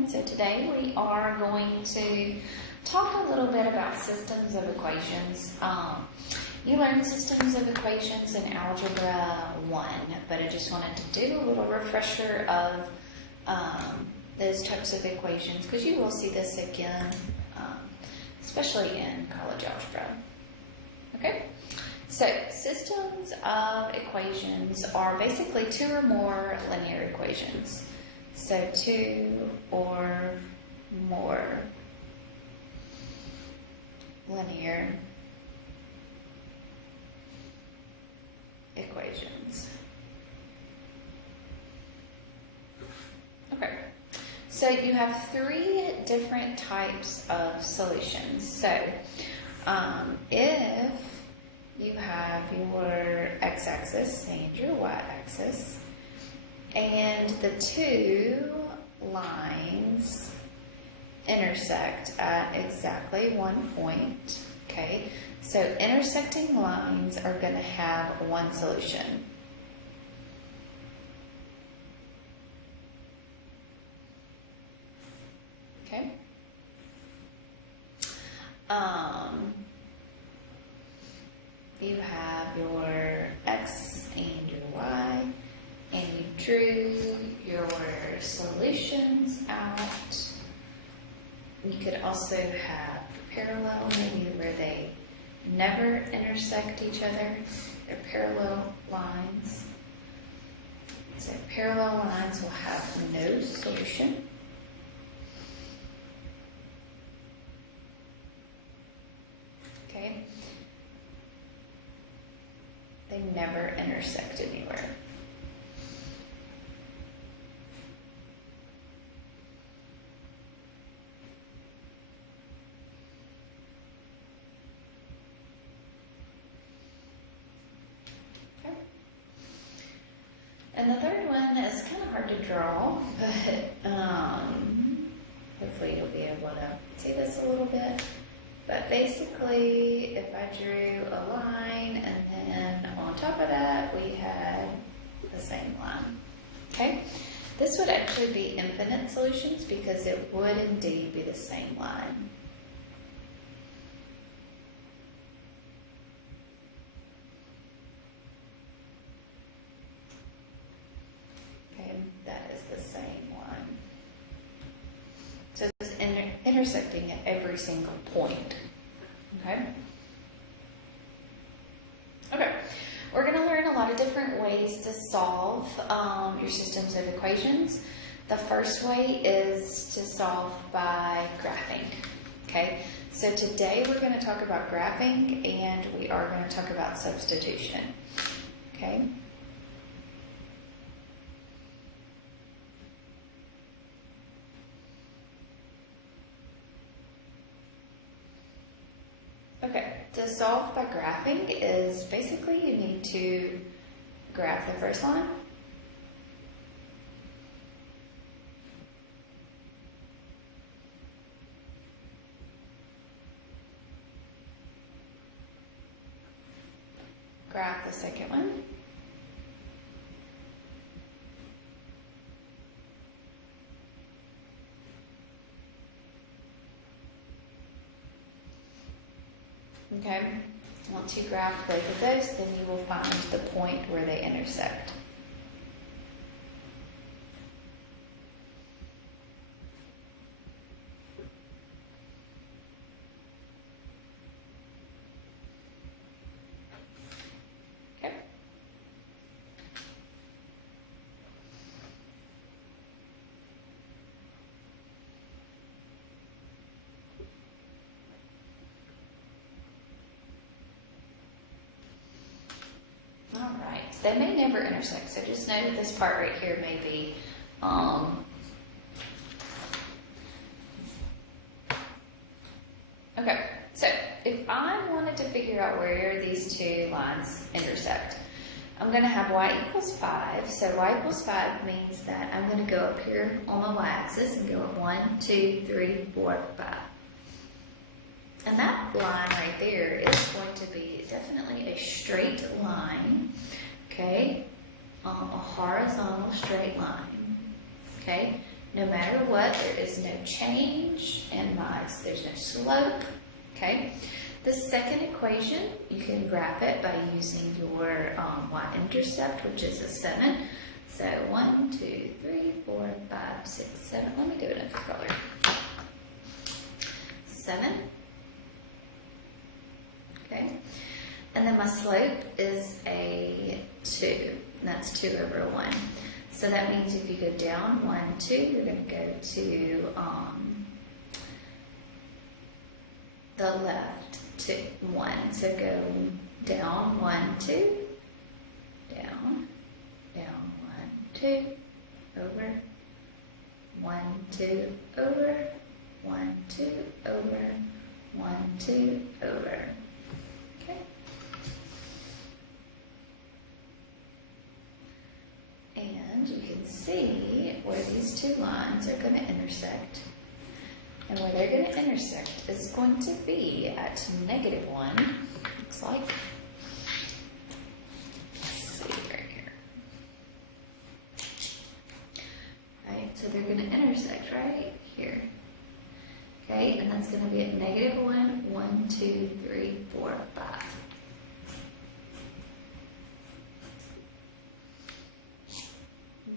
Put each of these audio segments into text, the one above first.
everyone. So today we are going to talk a little bit about systems of equations. You learned systems of equations in Algebra 1, but I just wanted to do a little refresher of those types of equations because you will see this again, especially in college algebra. Okay? So, systems of equations are basically two or more linear equations. So, two or more linear equations. Okay. So, you have three different types of solutions. So, if you have your x-axis and your y-axis, and the two lines intersect at exactly one point, okay? So intersecting lines are going to have one solution. Okay? You have your x and your y, and you drew your solutions out. You could also have parallel, maybe where they never intersect each other. They're parallel lines. So parallel lines will have no solution. Okay? They never intersect anywhere. Okay. And the third one is kind of hard to draw, but hopefully you'll be able to see this a little bit. But basically, if I drew a line and then on top of that we had the same line, okay? This would actually be infinite solutions because it would indeed be the same line. Okay, that is the same line. So it's intersecting at every single point. Okay? Okay. We're going to learn a lot of different ways to solve your systems of equations. The first way is to solve by graphing. Okay? So today we're going to talk about graphing and we are going to talk about substitution. Okay? Okay, to solve by graphing is basically you need to graph the first line. Graph the second one. Okay, once you graph both of those, then you will find the point where they intersect. Okay. Alright, so they may never intersect, so just know that this part right here may be okay, so if I wanted to figure out where these two lines intersect, I'm going to have y equals 5. So y equals 5 means that I'm going to go up here on the y-axis and go up 1, 2, 3, 4, 5. And that line right there is going to be definitely a straight line, okay? A horizontal straight line, okay? no matter what, there is no change in there's no slope, okay? The second equation, you can graph it by using your y-intercept, which is a 7. So 1, 2, 3, 4, 5, 6, 7. Let me do it in color. 7. Okay. And then my slope is a 2. And that's 2 over 1. So that means if you go down 1, 2, you're going to go to the left to 1. So go down 1, 2, down, 1, 2, over, 1, 2, over, 1, 2, over, 1, 2, over. Okay. And you can see where these two lines are going to intersect. And where they're going to intersect is going to be at -1, looks like. Let's see right here. Right, so they're going to intersect right here. Okay, and that's going to be at -1, 1, 2, 3, 4, 5.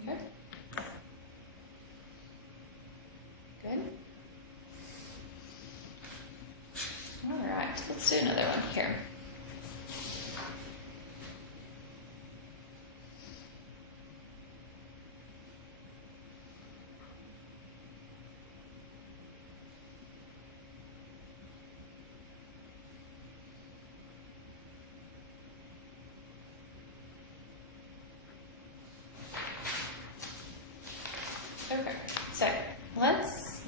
Okay. Good. All right, let's do another one here. Okay, so let's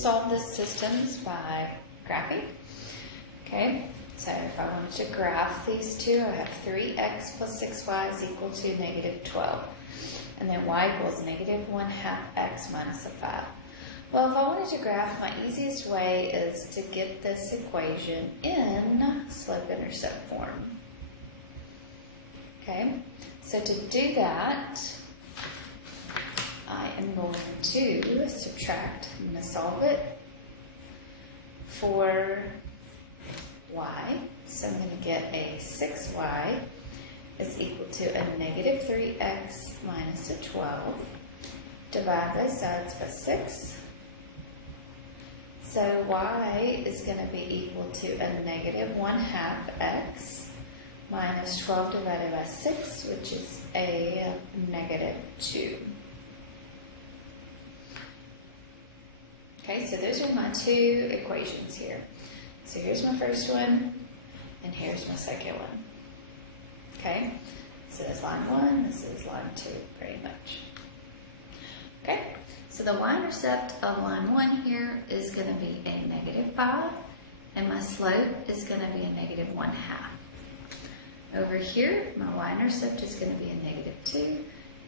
solve the systems by graphing. Okay, so if I wanted to graph these two, I have 3x plus 6y is equal to -12. And then y equals -1/2 x minus a 5. Well, if I wanted to graph, my easiest way is to get this equation in slope-intercept form. Okay, so to do that, I am going to subtract. I'm going to solve it for y. So I'm going to get a 6y is equal to a -3x minus a 12. Divide both sides by 6. So y is going to be equal to a -1/2 x minus 12 divided by 6, which is a -2. Okay, so those are my two equations here. So here's my first one, and here's my second one. Okay, so that's line 1, this is line 2, pretty much. Okay, so the y-intercept of line 1 here is going to be a -5, and my slope is going to be a -1/2. Over here, my y-intercept is going to be a -2,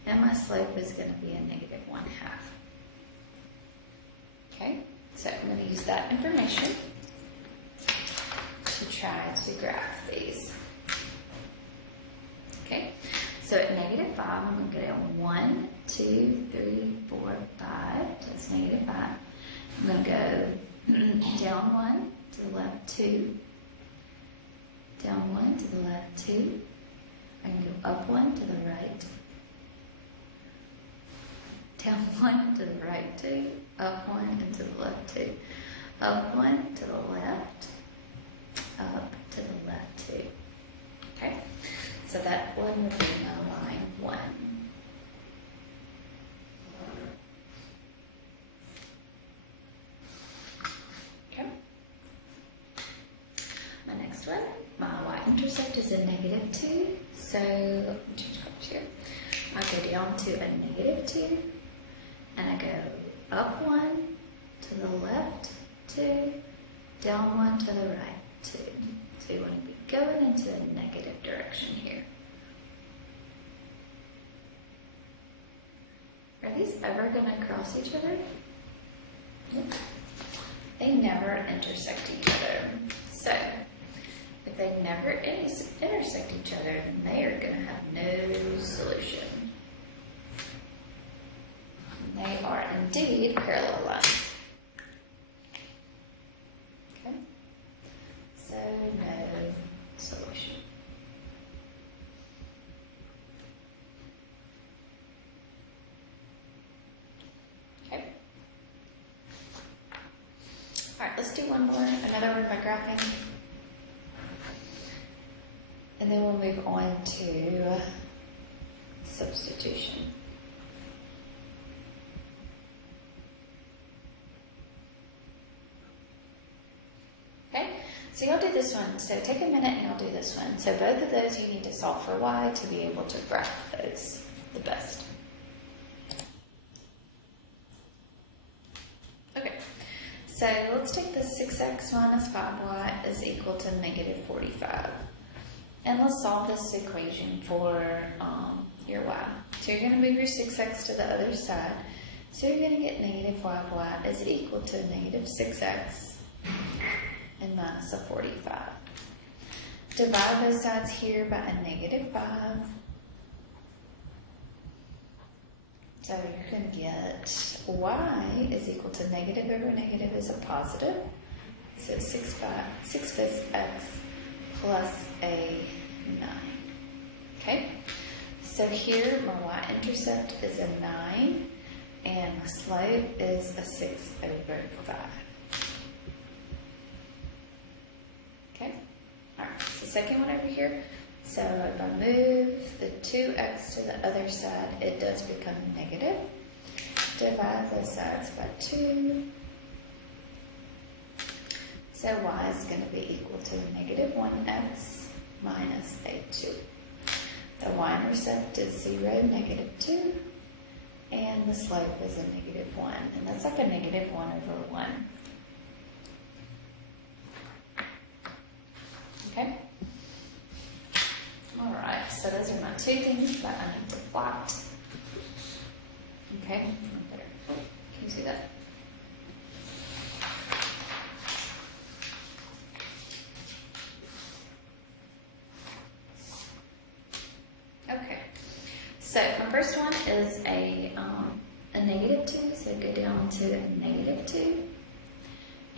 and my slope is going to be a -1/2. Okay, so I'm going to use that information to try to graph these. Okay, so at -5, I'm going to go 1, 2, 3, 4, 5. So it's -5. I'm going to go down 1 to the left 2, down 1 to the left 2. I can go up 1 to the right, down 1 to the right 2, up 1 and to the left 2, up 1 to the left, up to the left 2. Okay, so that one would be my line 1. Okay, my next one, my y-intercept is a -2, so let me change colors here. I go down to a -2, and I go up 1 to the left 2, down 1 to the right 2. So you want to be going into the negative direction here. Are these ever going to cross each other? Nope. They never intersect each other. So if they never intersect each other, then they are going to have no solution. They are indeed parallel lines. Okay, so no solution. Okay. All right, let's do one more, another one by graphing. And then we'll move on to substitution. Okay, so you'll do this one. So take a minute and you'll do this one. So both of those you need to solve for y to be able to graph those the best. Okay, so let's take the 6x minus 5y is equal to negative 45. And let's solve this equation for your y. So you're going to move your 6x to the other side. So you're going to get negative 5y is equal to negative 6x and minus a 45. Divide both sides here by a negative 5. So you're going to get y is equal to negative over negative is a positive. So 6 fifths x plus a 9. Okay, so here my y-intercept is a 9 and my slope is a 6 over 5. Okay, all right, so the second one over here. So if I move the 2x to the other side, it does become negative. Divide both sides by 2. So y is going to be equal to negative 1x minus a 2. The y-intercept is 0, negative 2, and the slope is a negative 1. And that's like a negative 1 over 1. Okay? All right, so those are my two things that I need to plot. Okay, better. Can you see that? Okay, so my first one is a negative 2, so go down to a negative 2.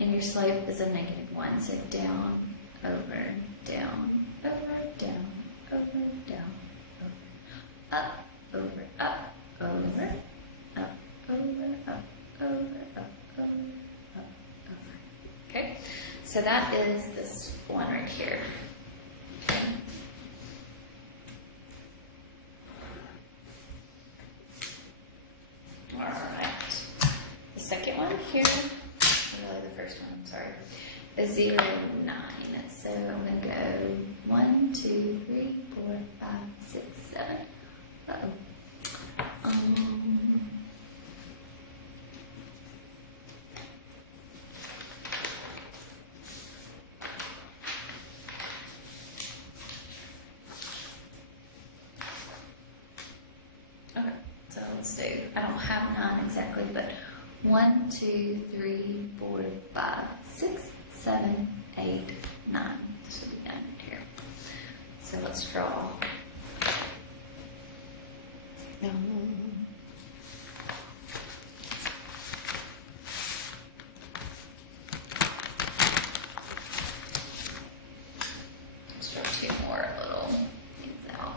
And your slope is a negative 1, so down, over, down, over, down, over, down, over, up, over, up, over, up, over, up, over, up, over, up, over. Okay, so that is this one right here. Okay. All right. The second one here, really the first one, I'm sorry, is 0, 9. So I'm going to go 1, 2, 3, 4, 5, 6, 7. Uh-oh. Okay, so let's do, I don't have 9 exactly, but 1, 2, 3, 4, 5, 6, 7, 8, 9. This will be down here. So let's draw. Let's draw 2 more little things out.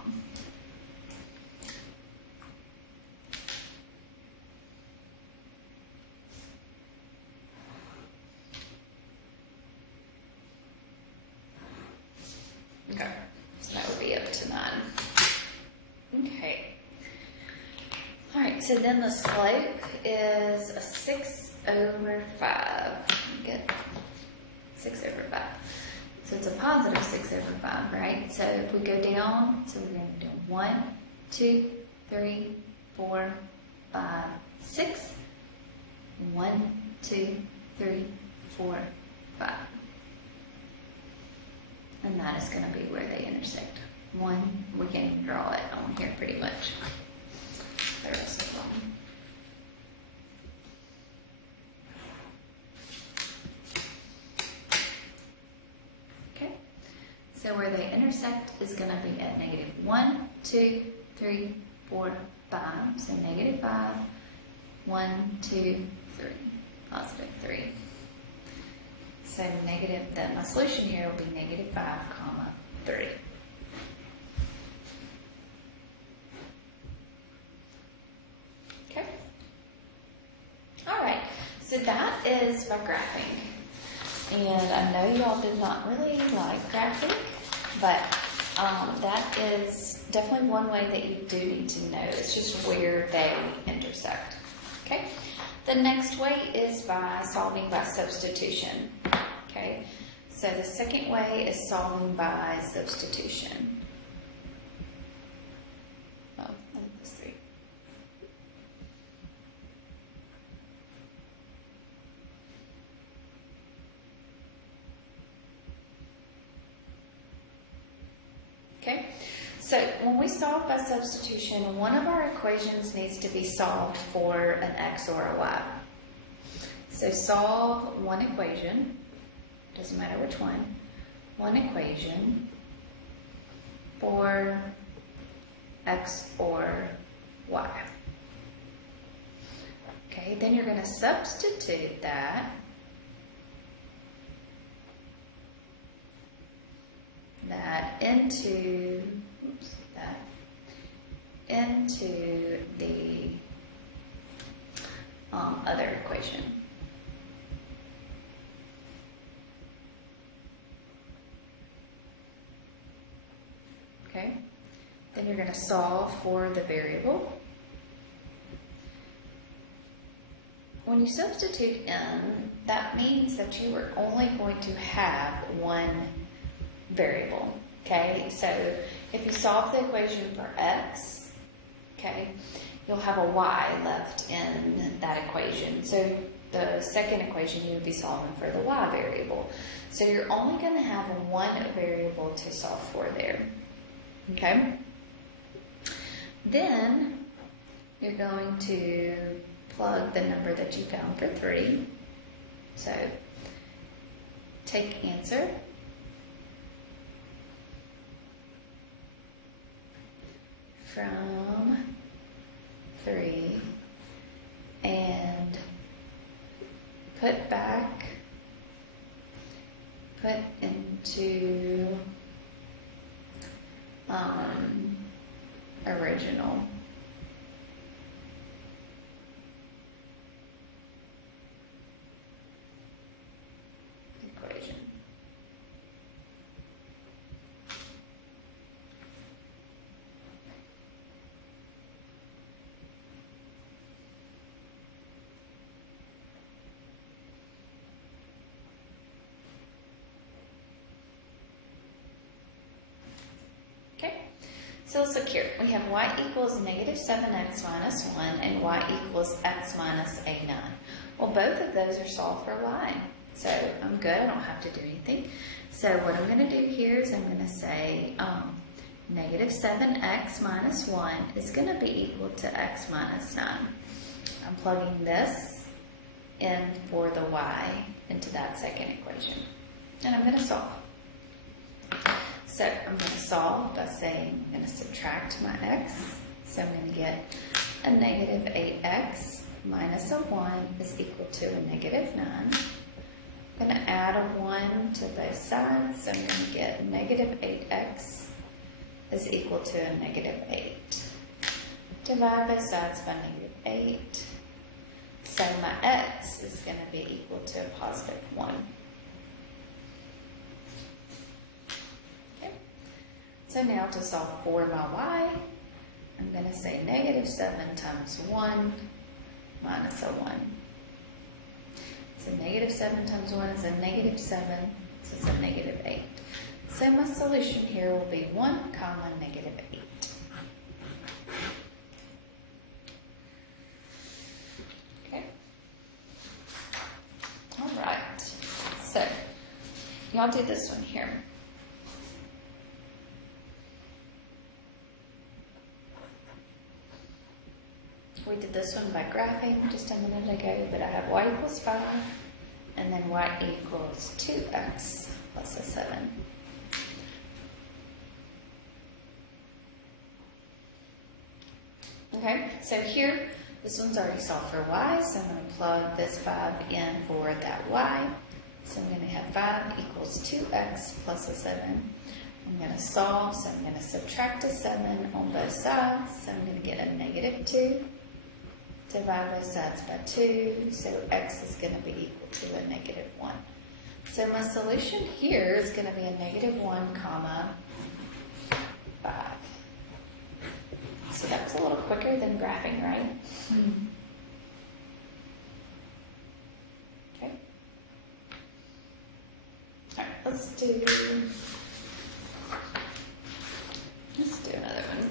Okay, so that would be up to 9. Okay. All right, so then the slope is a 6 over 5. Good. 6 over 5. So it's a positive 6 over 5, right? So if we go down, so we're going to do 1, 2, 3, 4, 5, 6. 1, 2, 3, 4, 5. And that is going to be where they intersect. 1, we can draw it on here pretty much. The rest of them. Okay, so where they intersect is going to be at negative 1, 2, 3, 4, 5. So negative 5 1, 2, 3, positive 3. So my solution here will be negative 5, comma 3. Okay. All right. So that is by graphing. And I know y'all did not really like graphing, but that is definitely one way that you do need to know. It's just where they intersect. Okay. The next way is by solving by substitution. Okay. So the second way is solving by substitution. Oh, I think it's 3. Okay, so when we solve by substitution, one of our equations needs to be solved for an x or a y. So solve one equation, doesn't matter which one equation for x or y. Okay, then you're going to substitute that into the other equation. Okay, then you're going to solve for the variable. When you substitute in, that means that you are only going to have one variable. Okay, so if you solve the equation for x, okay, you'll have a y left in that equation. So the second equation you would be solving for the y variable. So you're only going to have one variable to solve for there. Okay, then you're going to plug the number that you found for 3. So take answer. From 3 and put into original. Equation. So let's look here. We have y equals negative 7x minus 1 and y equals x minus a 9. Well, both of those are solved for y. So I'm good. I don't have to do anything. So what I'm going to do here is I'm going to say negative 7x minus 1 is going to be equal to x minus 9. I'm plugging this in for the y into that second equation. And I'm going to solve. So I'm going to solve by saying I'm going to subtract my x. So I'm going to get a negative 8x minus a 1 is equal to a negative 9. I'm going to add a 1 to both sides. So I'm going to get negative 8x is equal to a negative 8. Divide both sides by negative 8. So my x is going to be equal to a positive 1. So now to solve for my y, I'm going to say negative 7 times 1 minus a 1. So negative 7 times 1 is a negative 7, so it's a negative 8. So my solution here will be 1 comma negative 8. Okay. All right. So y'all do this one here. We did this one by graphing just a minute ago, but I have y equals 5, and then y equals 2x plus a 7. Okay, so here This one's already solved for y, so I'm going to plug this 5 in for that y. So I'm going to have 5 equals 2x plus a 7. I'm going to solve, so I'm going to subtract a 7 on both sides. So I'm going to get a negative 2. Divide both sides by 2, so x is going to be equal to a negative 1. So my solution here is going to be a negative 1 comma 5. So that was a little quicker than graphing, right? Okay. All right, let's do another one.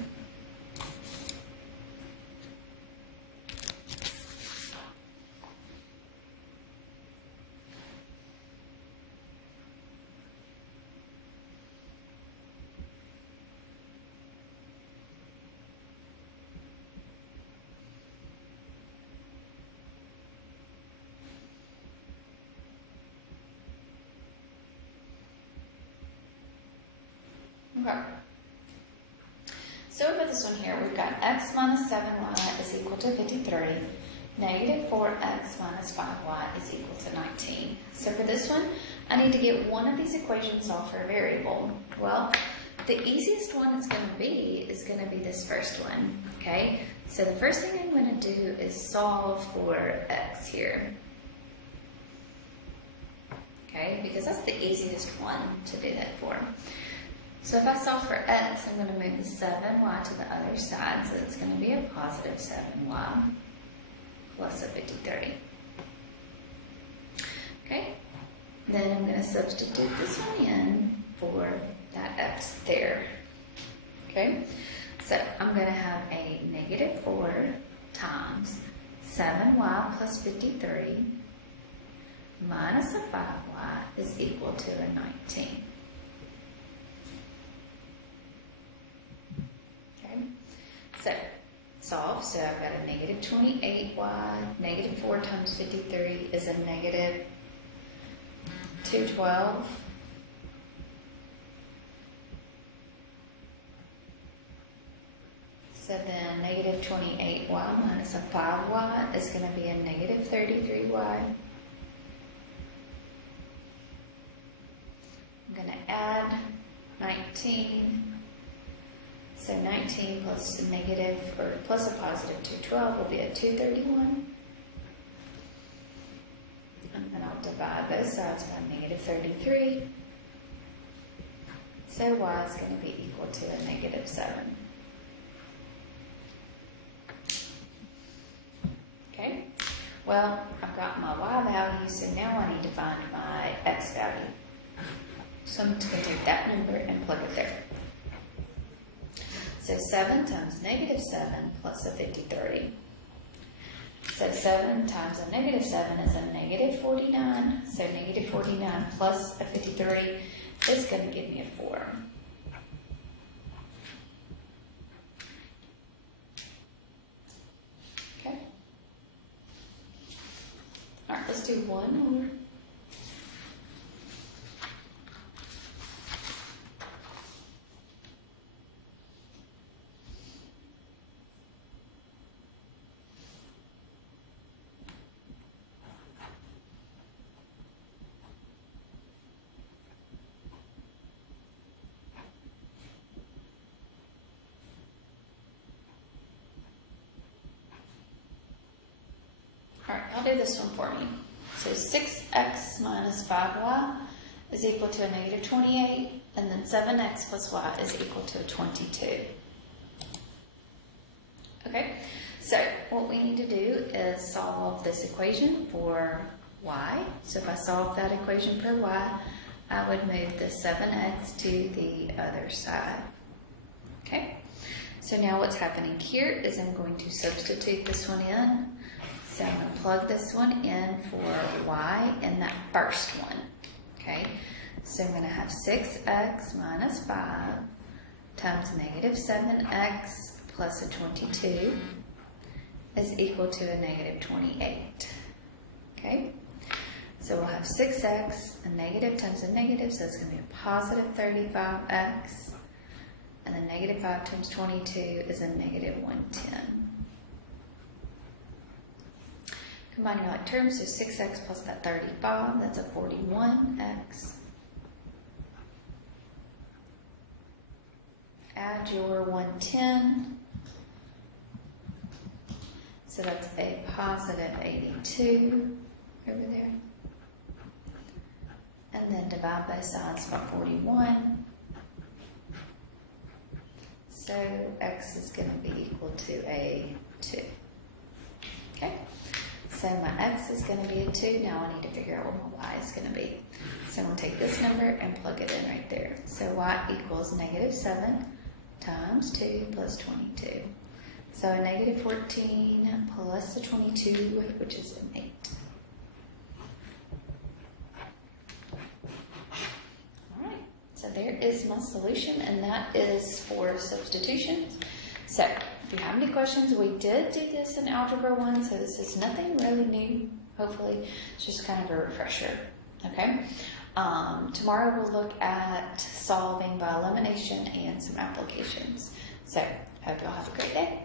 Okay. So for this one here, we've got x minus 7y is equal to 53. Negative 4x minus 5y is equal to 19. So for this one, I need to get one of these equations solved for a variable. Well, the easiest one is going to be this first one. Okay. So the first thing I'm going to do is solve for x here. Okay, because that's the easiest one to do that for. So if I solve for x, I'm going to move the 7y to the other side, so it's going to be a positive 7y plus a 53. Okay, then I'm going to substitute this one in for that x there. Okay, so I'm going to have a negative 4 times 7y plus 53 minus a 5y is equal to a 19. So, solve. So I've got a negative 28y. Negative 4 times 53 is a negative 212. So then negative 28y minus a 5y is going to be a negative 33y. I'm going to add 19. So 19 plus a negative, or plus a positive 212 will be a 231. And then I'll divide both sides by negative 33. So y is going to be equal to a negative 7. Okay, well, I've got my y value, so now I need to find my x value. So I'm just going to take that number and plug it there. So 7 times negative 7 plus a 53. So 7 times a negative 7 is a negative 49. So negative 49 plus a 53 is going to give me a 4. Okay. All right, let's do one more. All right, I'll do this one for me. So 6x minus 5y is equal to a negative 28, and then 7x plus y is equal to a 22. Okay, so what we need to do is solve this equation for y. So if I solve that equation for y, I would move the 7x to the other side. Okay, so now what's happening here is I'm going to substitute this one in. So I'm going to plug this one in for y in that first one. Okay, so I'm going to have 6x minus 5 times negative 7x plus a 22 is equal to a negative 28. Okay, so we'll have 6x, a negative times a negative, so it's going to be a positive 35x, and then negative 5 times 22 is a negative 110. Combine your like terms, so 6x plus that 35, that's a 41x. Add your 110, so that's a positive 82 over there. And then divide both sides by 41. So x is going to be equal to a 2. Okay, so my x is going to be a 2. Now I need to figure out what my y is going to be. So I'm going to take this number and plug it in right there. So y equals negative 7 times 2 plus 22. So a negative 14 plus a 22, which is an 8. All right, so there is my solution, and that is for substitution. So if you have any questions, we did do this in Algebra 1, so this is nothing really new, hopefully. It's just kind of a refresher, okay? Tomorrow we'll look at solving by elimination and some applications. So, hope you all have a great day.